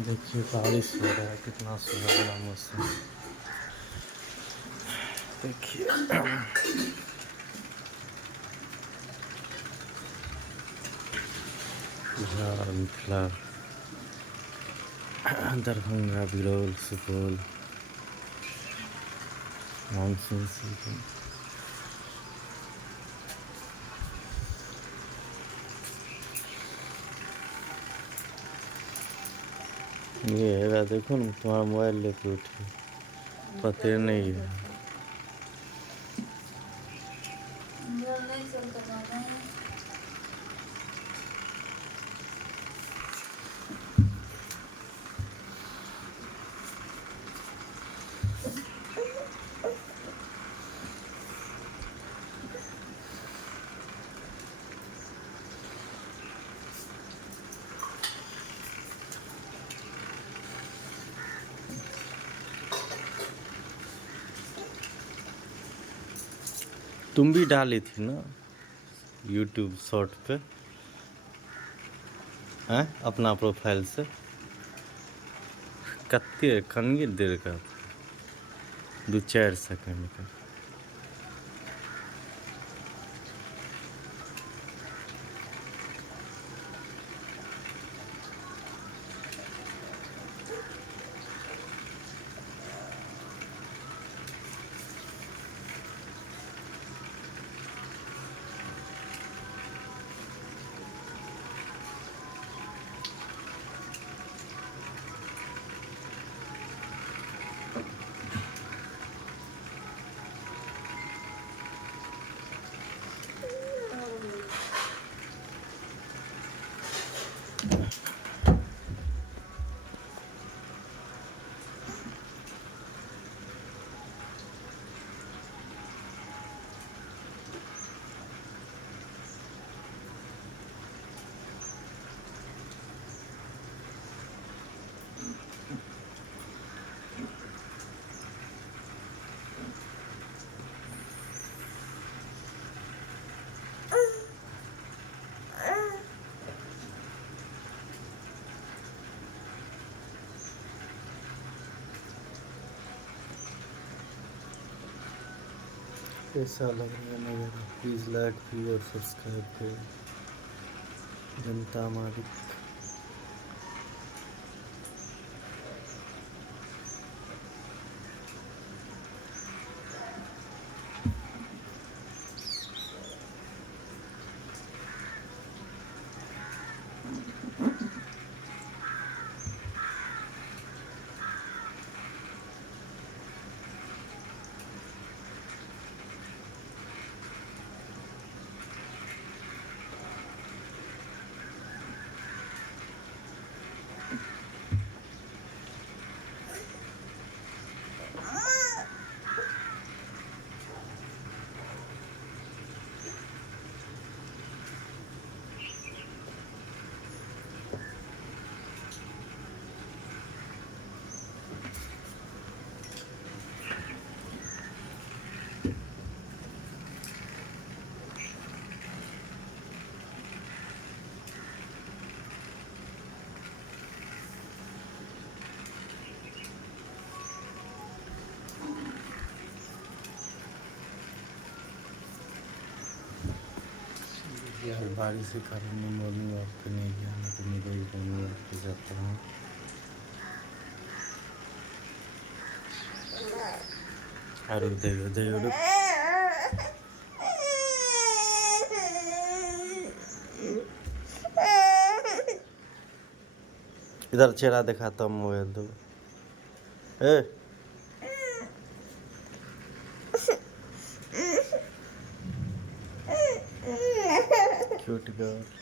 देखिए बारिश हो रहा है, कितना सुहावना मौसम। देखिए बिहार, मिथिला, दरभंगा, बिरौल, सुपौल मानसून सीजन। ये है, देखो ना, तुम्हारा मोबाइल लेके उठी, पते नहीं है। तुम भी डाली थी ना यूट्यूब शॉर्ट पे, हैं, अपना प्रोफाइल से। कत्ते कनिए देर का, 2-4 सेकंड का। कैसा लग रहा है नज़ारा? प्लीज़ लाइक भी और सब्सक्राइब करें। जनता मालिक। यार बारिश के कारण मैं मॉर्निंग वॉक पे नहीं गया, मैं तो मेरे ही मॉर्निंग वॉक पे जाता हूँ। अरे उदय उदय उदय, इधर चेहरा दिखाता हूँ, मोबाइल दो। ए क्यूट गर्ल।